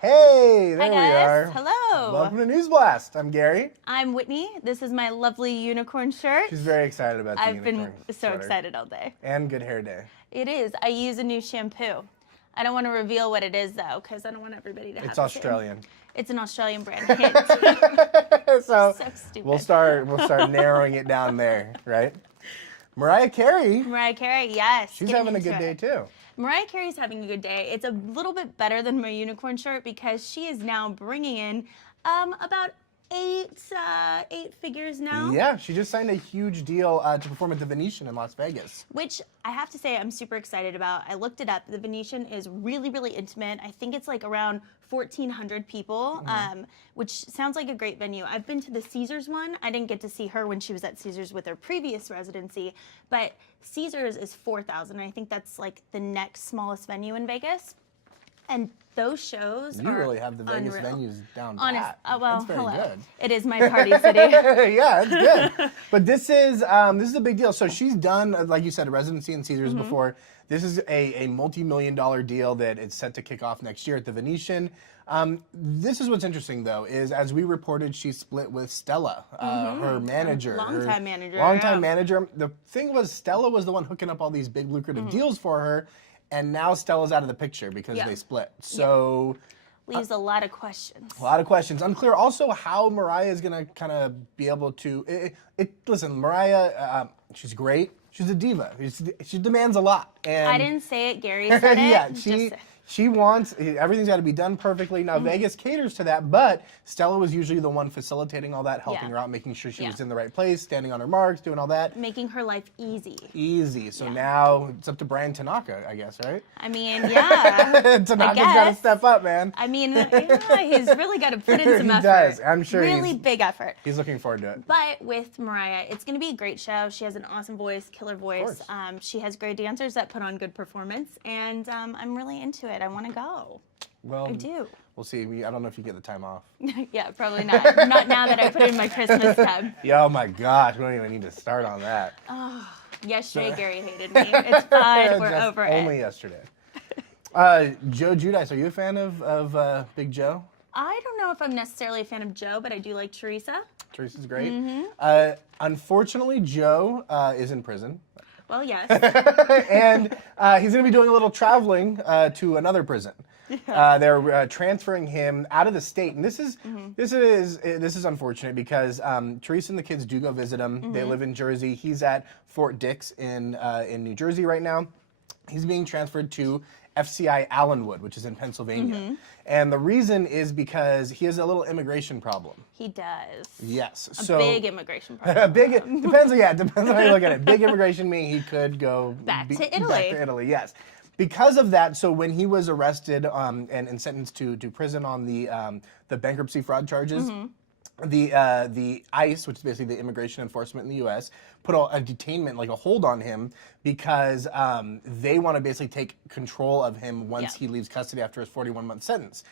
Hey, there Hi we guys. are. Hello. Welcome to NewsBlast. I'm Gary. I'm Whitney. This is my lovely unicorn shirt. She's very excited about the I've unicorn been so sweater. excited all day. And good hair day. It is. I use a new shampoo. I don't want to reveal what it is though, because I don't want everybody to have It's the Australian. same. It's an Australian brand. Hint. So stupid. we'll start narrowing it down there, right? Mariah Carey. Mariah Carey, yes. She's getting having a into good day it. too. Mariah Carey's having a good day. It's a little bit better than my unicorn shirt because she is now bringing in about eight figures now. Yeah, she just signed a huge deal to perform at the Venetian in Las Vegas. Which I have to say I'm super excited about. I looked it up. The Venetian is really, really intimate. I think it's like around 1,400 people, which sounds like a great venue. I've been to the Caesars one. I didn't get to see her when she was at Caesars with her previous residency, but Caesars is 4,000. I think that's like the next smallest venue in Vegas. And those shows You are really have the Vegas unreal. venues down Honest, pat. well, That's very hello. good. It is my party city. Yeah, it's good. But this is a big deal. So she's done, like you said, a residency in Caesars before. This is a multi-million-dollar deal that is set to kick off next year at the Venetian. This is what's interesting, though, is as we reported, she split with Stella, her manager. Longtime manager. Longtime manager. The thing was, Stella was the one hooking up all these big lucrative deals for her, and now Stella's out of the picture because they split. So... Leaves a lot of questions. A lot of questions. Unclear also how Mariah is going to kind of be able to... Listen, Mariah, she's great. She's a diva. She demands a lot. And I didn't say it. Gary said it. yeah, she wants... Everything's got to be done perfectly. Now, Vegas caters to that, but Stella was usually the one facilitating all that, helping her out, making sure she was in the right place, standing on her marks, doing all that. Making her life easy. Easy. So now it's up to Brian Tanaka, I guess, right? I mean, yeah. Tanaka's got to step up, man. I mean, yeah, he's really got to put in some effort. He does. I'm sure really big effort. He's looking forward to it. But with Mariah, it's going to be a great show. She has an awesome voice, killer voice. She has great dancers that put on good performance, and I'm really into it. I want to go. Well, I do. We'll see. I don't know if you get the time off. Yeah, probably not. Not now that I put in my Christmas tab. Yeah, oh my gosh, we don't even need to start on that. Oh, yesterday Gary hated me. It's fine. We're over it. Only yesterday. Joe Giudice, are you a fan of Big Joe? I don't know if I'm necessarily a fan of Joe, but I do like Teresa. Teresa's great. Unfortunately, Joe is in prison. Well, yes. And he's going to be doing a little traveling to another prison. They're transferring him out of the state, and this is unfortunate because Teresa and the kids do go visit him. They live in Jersey. He's at Fort Dix in New Jersey right now. He's being transferred to FCI Allenwood, which is in Pennsylvania. And the reason is because he has a little immigration problem. He does. Yes. A big immigration problem. A big, depends on how you look at it. Big immigration meaning he could go Back to Italy. Back to Italy, yes. Because of that, so when he was arrested and sentenced to prison on the bankruptcy fraud charges, the ICE, which is basically the immigration enforcement in the U.S., put a detainment, like a hold on him, because they want to basically take control of him once he leaves custody after his 41-month sentence.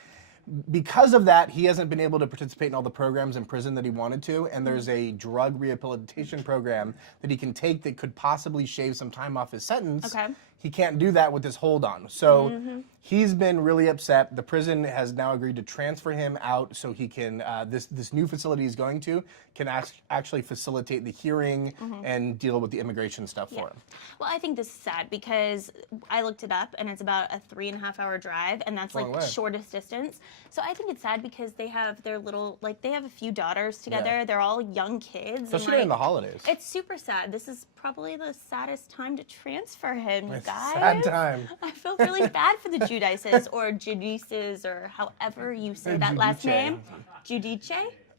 Because of that, he hasn't been able to participate in all the programs in prison that he wanted to, and there's a drug rehabilitation program that he can take that could possibly shave some time off his sentence. Okay. He can't do that with this hold on. So he's been really upset. The prison has now agreed to transfer him out so he can, this new facility he's going to, can actually facilitate the hearing and deal with the immigration stuff for him. Well, I think this is sad because I looked it up and it's about a 3.5-hour drive, and that's like shortest distance. So I think it's sad because they have their little, they have a few daughters together. They're all young kids. Especially during the holidays. It's super sad. This is probably the saddest time to transfer him, you guys. Sad time. I feel really bad for the Giudices or Giudices or however you say that last name. Giudice?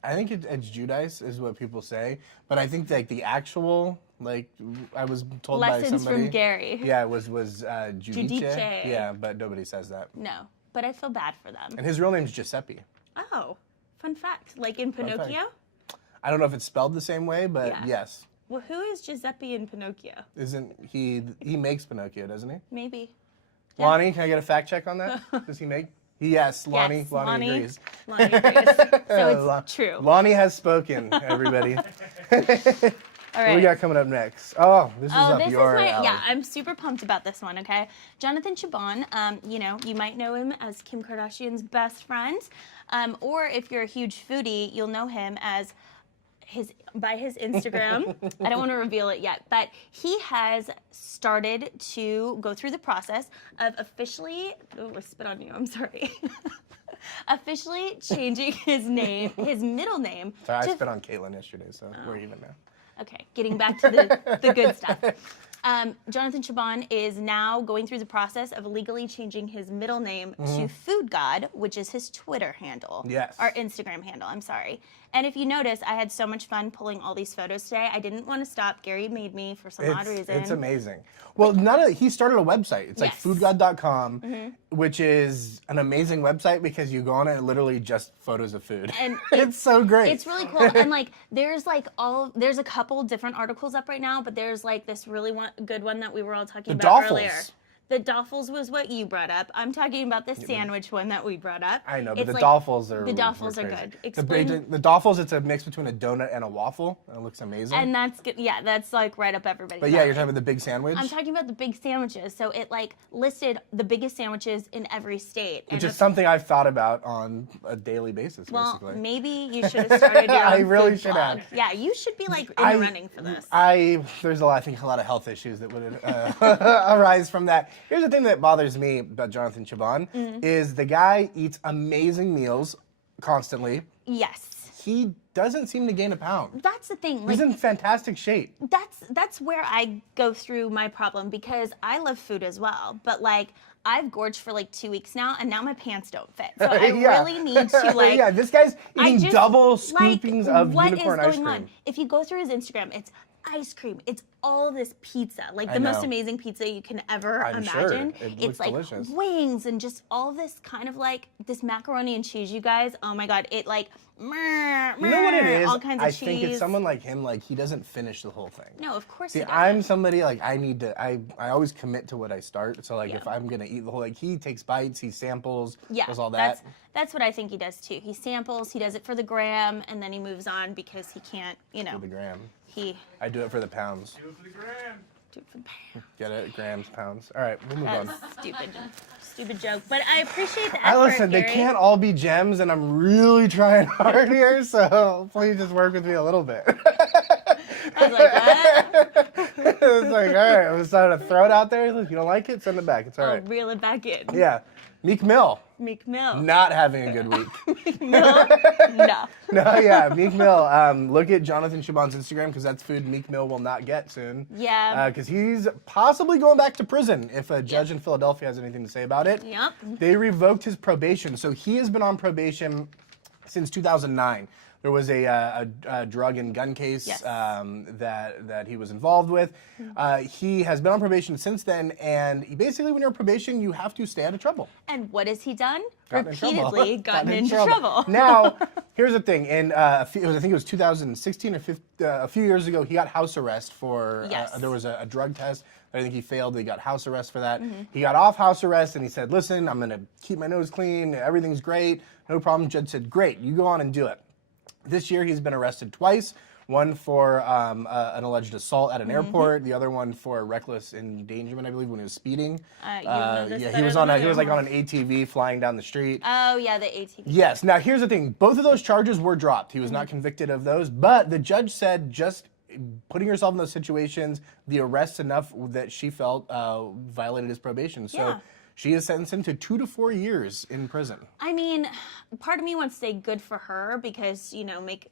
I think it's Giudice is what people say, but I think the actual, I was told by somebody. Lessons from Gary. Yeah, it was Giudice. Giudice. Yeah, but nobody says that. No, but I feel bad for them. And his real name's Giuseppe. Oh, fun fact. Like in Pinocchio? I don't know if it's spelled the same way, but yes. Well, who is Giuseppe in Pinocchio? Isn't he makes Pinocchio, doesn't he? Maybe. Lonnie, can I get a fact check on that? Does he make? Yes, Lonnie. Yes, Lonnie agrees. Lonnie agrees. So it's true. Lonnie has spoken, everybody. All All right. What we got coming up next? Oh, this is up this your is my alley. yeah. I'm super pumped about this one. Okay, Jonathan Cheban. You might know him as Kim Kardashian's best friend, or if you're a huge foodie, you'll know him as by his Instagram. I don't want to reveal it yet, but he has started to go through the process of officially. Oh, I spit on you. I'm sorry. Officially changing his middle name. Sorry, I spit on Caitlin yesterday, so we're even now. Okay, getting back to the good stuff. Jonathan Cheban is now going through the process of legally changing his middle name to Food God, which is his Twitter handle. Yes. Or Instagram handle, I'm sorry. And if you notice, I had so much fun pulling all these photos today. I didn't want to stop. Gary made me for some odd reason. It's amazing. Well, he started a website. It's like foodgod.com, which is an amazing website because you go on it and literally just photos of food. And it's so great. It's really cool. And like there's a couple different articles up right now, but there's like this really good one that we were all talking about earlier. The Doffles was what you brought up. I'm talking about the sandwich one that we brought up. I know, but the Doffles are good. The Doffles, it's a mix between a donut and a waffle. It looks amazing. And that's good. Yeah, that's like right up everybody's But yeah, you're talking about the big sandwich? I'm talking about the big sandwiches. So it like listed the biggest sandwiches in every state. Which is something I've thought about on a daily basis, basically. Well, maybe you should have started your own I really food should blog. have. Yeah, you should be like in the running for this. There's I think a lot of health issues that would arise from that. Here's the thing that bothers me about Jonathan Cheban is the guy eats amazing meals constantly. Yes. He doesn't seem to gain a pound. That's the thing. He's in fantastic shape. That's where I go through my problem because I love food as well, but like I've gorged for like 2 weeks now, and now my pants don't fit. So I really need to like. Yeah, this guy's eating double scoopings of unicorn ice cream. What is going on? If you go through his Instagram, it's ice cream. It's all this pizza, like the most amazing pizza you can ever imagine. Sure. It's like delicious. Wings and just all this kind of like this macaroni and cheese, you guys. Oh my God, it like. You know what it is? All kinds of I cheese. think it's someone like him, like he doesn't finish the whole thing. No, of course See, he doesn't. I'm somebody like I always commit to what I start. So like if I'm gonna eat the whole, like he takes bites, he samples, does all that. That's what I think he does too. He samples, he does it for the gram, and then he moves on because he can't, For the gram. I do it for the pounds. Do it for the gram. Do it for the pounds. Get it? Grams, pounds. All right, we'll move on. Stupid joke. But I appreciate the effort, Listen, Gary. they can't all be gems, and I'm really trying hard here, so please just work with me a little bit. I was like, what? It's like, all right, I'm just trying to throw it out there. Look, you don't like it? Send it back. It's all right. Reel it back in. Yeah. Meek Mill. Meek Mill. Not having a good week. Meek Mill? No. No, yeah, Meek Mill. Look at Jonathan Cheban's Instagram because that's food Meek Mill will not get soon. Yeah. Because he's possibly going back to prison if a judge in Philadelphia has anything to say about it. Yep. They revoked his probation. So he has been on probation since 2009. There was a drug and gun case that he was involved with. He has been on probation since then, and basically when you're on probation, you have to stay out of trouble. And what has he done? Repeatedly gotten into trouble. Now, here's the thing. I think it was 2016 or 15, a few years ago, he got house arrest for, there was a drug test. I think he failed. He got house arrest for that. He got off house arrest, and he said, listen, I'm going to keep my nose clean. Everything's great. No problem. Judge said, great. You go on and do it. This year, he's been arrested twice. One for an alleged assault at an airport. The other one for reckless endangerment, I believe, when he was speeding. He was on an ATV flying down the street. Oh yeah, the ATV. Yes. Now here's the thing: both of those charges were dropped. He was not convicted of those, but the judge said just putting yourself in those situations, the arrest's enough that she felt violated his probation. So. She is sentenced him to 2 to 4 years in prison. I mean, part of me wants to say good for her because, make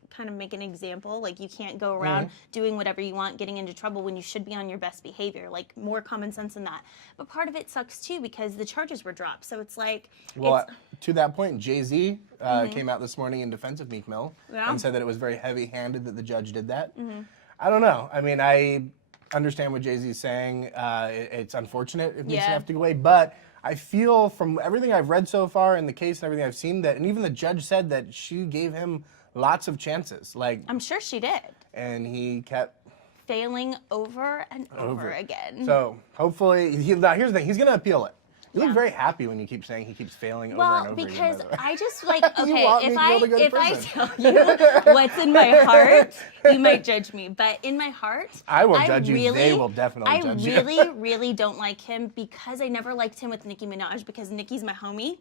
an example. Like, you can't go around doing whatever you want, getting into trouble when you should be on your best behavior. Like, more common sense than that. But part of it sucks, too, because the charges were dropped. So it's like... Well, to that point, Jay-Z came out this morning in defense of Meek Mill and said that it was very heavy-handed that the judge did that. I don't know. I mean, I understand what Jay-Z's saying. It's unfortunate it needs to have to go away, but... I feel from everything I've read so far in the case and everything I've seen and even the judge said that she gave him lots of chances. Like I'm sure she did. And he kept failing over and over again. So hopefully, now here's the thing, he's going to appeal it. You look very happy when you keep saying he keeps failing over and over again. Well, because by the way. I just like, You okay, want me if to be able to go to I prison. tell you what's in my heart, you might judge me. But in my heart, I will judge you. They will definitely judge you. I really, really don't like him because I never liked him with Nicki Minaj because Nicki's my homie.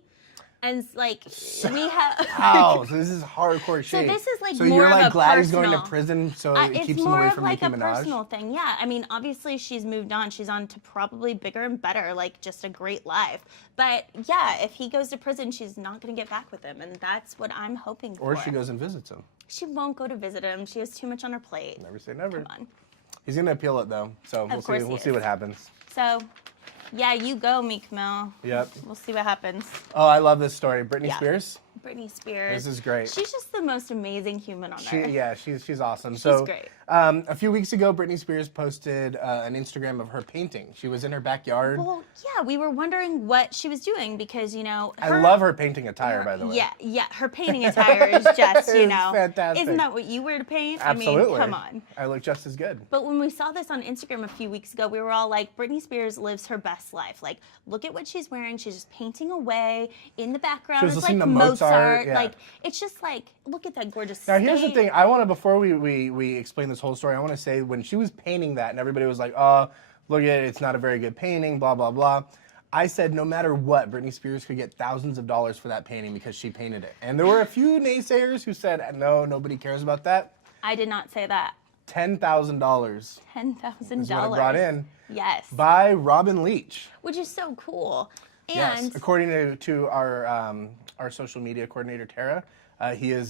And like we have. Wow, so this is hardcore shit. So this is like so more you're like of a glad personal, he's going to prison, so it keeps him away from Nicki Minaj. It's more of like a personal thing. Yeah, I mean, obviously she's moved on. She's on to probably bigger and better, like just a great life. But yeah, if he goes to prison, she's not going to get back with him, and that's what I'm hoping for. Or she goes and visits him. She won't go to visit him. She has too much on her plate. Never say never. Come on. He's going to appeal it though, so we'll see. We'll see what happens. So. Yeah, you go, Meek Mill. Yep. We'll see what happens. Oh, I love this story. Britney Spears. Britney Spears. This is great. She's just the most amazing human on earth. Yeah, she's awesome. She's so great. A few weeks ago, Britney Spears posted an Instagram of her painting. She was in her backyard. Well, yeah, we were wondering what she was doing because, you know, I love her painting attire, by the way. Yeah, her painting attire is just, you know, fantastic. Isn't that what you wear to paint? Absolutely. I mean, come on. I look just as good. But when we saw this on Instagram a few weeks ago, we were all like, Britney Spears lives her best life. Like, look at what she's wearing. She's just painting away in the background. She was It's listening like to Mozart. Yeah. Like, it's just like, look at that gorgeous Now, here's the state. thing. I want to, before we explain this whole story, I want to say when she was painting that and everybody was like, oh, look at it, it's not a very good painting, blah, blah, blah. I said no matter what, Britney Spears could get thousands of dollars for that painting because she painted it. And there were a few naysayers who said, no, nobody cares about that. I did not say that. $10,000 $10,000 is what it brought in. Yes. By Robin Leach. Which is so cool. And Yes, according to our social media coordinator, Tara, he is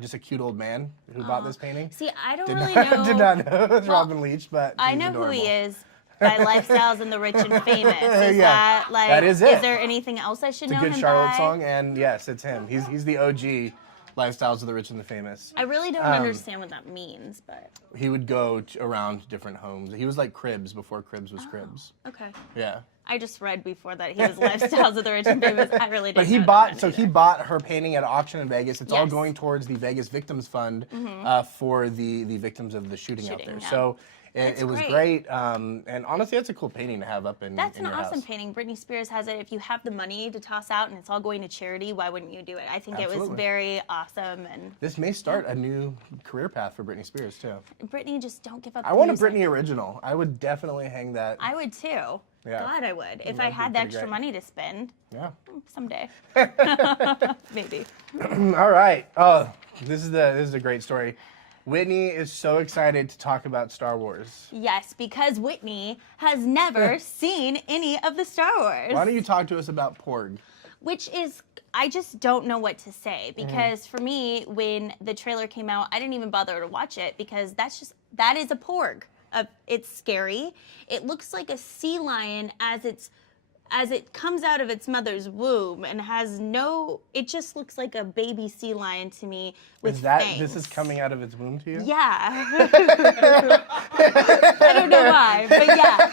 just a cute old man who bought this painting. see, I don't really know. Did not know it was Robin Leach, but I he's know adorable. who he is by Lifestyles and the Rich and Famous. Is Yeah, that like? that is it. Is there anything else I should It's know a good him Charlotte by? song, and yes, it's him. He's the OG Lifestyles of the Rich and the Famous. I really don't understand what that means, but He would go around different homes. He was like Cribs before Cribs was Cribs. okay. Yeah. I just read before that he was Lifestyles of the Rich and Famous. I really didn't. But he know bought that so he bought her painting at an auction in Vegas. It's all Yes. going towards the Vegas Victims Fund for the victims of the shooting out there. yeah. So That's it was great. great. And honestly, that's a cool painting to have up in That's in an your awesome house. painting. Britney Spears has it. If you have the money to toss out and it's all going to charity, why wouldn't you do it? I think it was Absolutely. very awesome. And This may start a new career path for Britney Spears too. Britney, just don't give up. I want a music. Britney original. I would definitely hang that. I would too. Yeah. God, I would. If That'd I be had the pretty extra great. money to spend. Yeah. Someday. Maybe. All right. Oh, this is a great story. Whitney is so excited to talk about Star Wars. Yes, because Whitney has never seen any of the Star Wars. Why don't you talk to us about Porg? Which is, I just don't know what to say. Because for me, when the trailer came out, I didn't even bother to watch it because that is a Porg. It's scary. It looks like a sea lion as it comes out of its mother's womb and has no, it just looks like a baby sea lion to me with Is that fangs. this is coming out of its womb to you? Yeah. I don't know why, but yeah.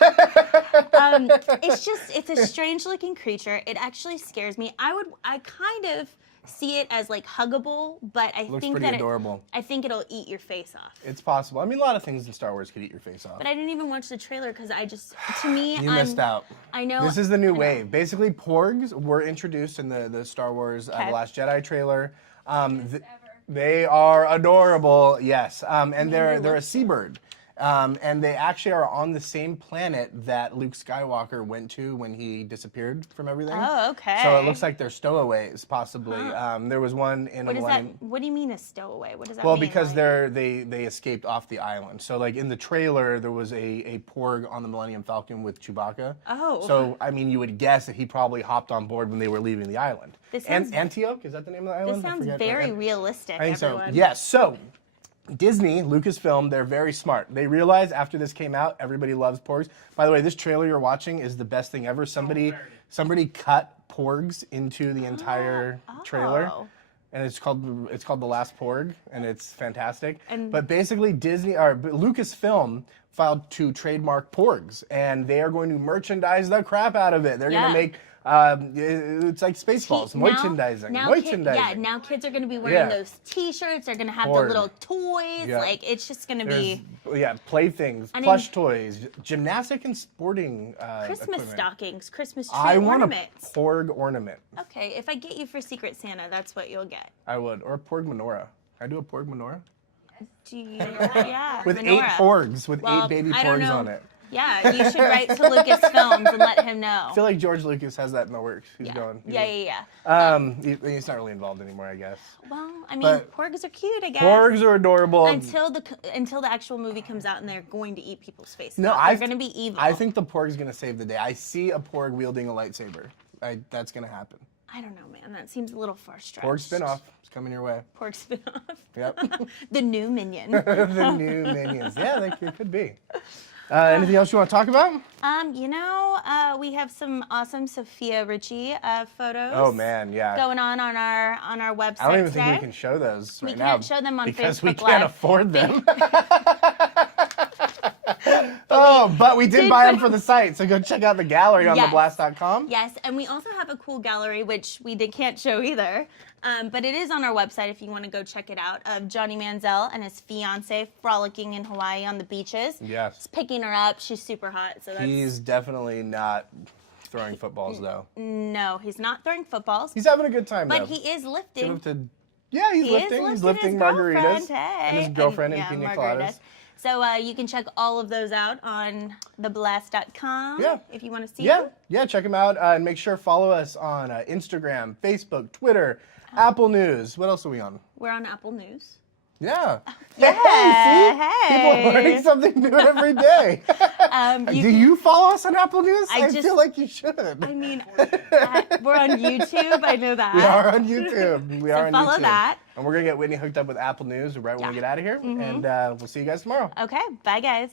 It's a strange looking creature. It actually scares me. I kind of see it as like huggable, but I Looks think pretty that adorable. I think it'll eat your face off. It's possible. I mean, a lot of things in Star Wars could eat your face off. But I didn't even watch the trailer because to me, You missed out. I know. This is the new wave. Basically, Porgs were introduced in the Star Wars The Last Jedi trailer. They are adorable, yes. And they're a seabird. And they actually are on the same planet that Luke Skywalker went to when he disappeared from everything. Oh, okay. So it looks like they're stowaways, possibly. There was one in What the is one. that? What do you mean a stowaway? What does that Well, mean? because Like- they escaped off the island. So like in the trailer, there was a Porg on the Millennium Falcon with Chewbacca. Oh. So I mean, you would guess that he probably hopped on board when they were leaving the island. This And sounds- Antioch, is that the name of the island? This I sounds forget. very realistic. I think everyone. so. Yes. So Disney, Lucasfilm, they're very smart. They realized after this came out, everybody loves Porgs. By the way, this trailer you're watching is the best thing ever. Somebody cut Porgs into the entire trailer. Oh. And it's called The Last Porg, and it's fantastic. And- but basically, Lucasfilm filed to trademark Porgs, and they are going to merchandise the crap out of it. They're going Yeah. to make It's like Spaceballs, merchandising. Now kids are going to be wearing those T-shirts. They're going to have the little toys. Yeah. Like, it's just going to be... playthings, plush toys, gymnastic and sporting Christmas equipment. stockings, Christmas tree I want ornaments. a Porg ornament. Okay, if I get you for Secret Santa, that's what you'll get. I would. Or a Porg menorah. Can I do a Porg menorah? Yeah. With menorah. 8 porgs, with Well, 8 baby I don't porgs know. on it. Yeah, you should write to Lucasfilms and let him know. I feel like George Lucas has that in the works. He's going. Yeah. He's not really involved anymore, I guess. Well, I mean, But porgs are cute, I guess. Porgs are adorable. Until the actual movie comes out and they're going to eat people's faces. No, They're going to be evil. I think the Porg's going to save the day. I see a Porg wielding a lightsaber. That's going to happen. I don't know, man. That seems a little far-stretched. Porg spinoff is coming your way. Porg spinoff. Yep. The new Minion. The new Minions. Yeah, it could be. Anything else you want to talk about? We have some awesome Sophia Richie photos. Oh man, yeah. Going on our website. I don't even today. think we can show those We right now. can't show them on because Facebook we can't Live. afford them. But we did buy them for the site, so go check out the gallery on theblast.com. Yes, and we also have a cool gallery, which we can't show either, but it is on our website if you want to go check it out, of Johnny Manziel and his fiance frolicking in Hawaii on the beaches. Yes. He's picking her up. She's super hot. So that's... He's definitely not throwing footballs, though. No, he's not throwing footballs. He's having a good time, though. But he is lifting. He's lifting. He's lifting margaritas. Hey. And his girlfriend and pina coladas. So you can check all of those out on theblast.com if you want to see them. Yeah, check them out. And make sure to follow us on Instagram, Facebook, Twitter, Apple News. What else are we on? We're on Apple News. Yeah. Yeah, See? People are learning something new every day. Do you follow us on Apple News? I feel like you should. I mean, we're on YouTube. I know that. We are on YouTube. Follow that. And we're going to get Whitney hooked up with Apple News right when we get out of here. And we'll see you guys tomorrow. Okay. Bye, guys.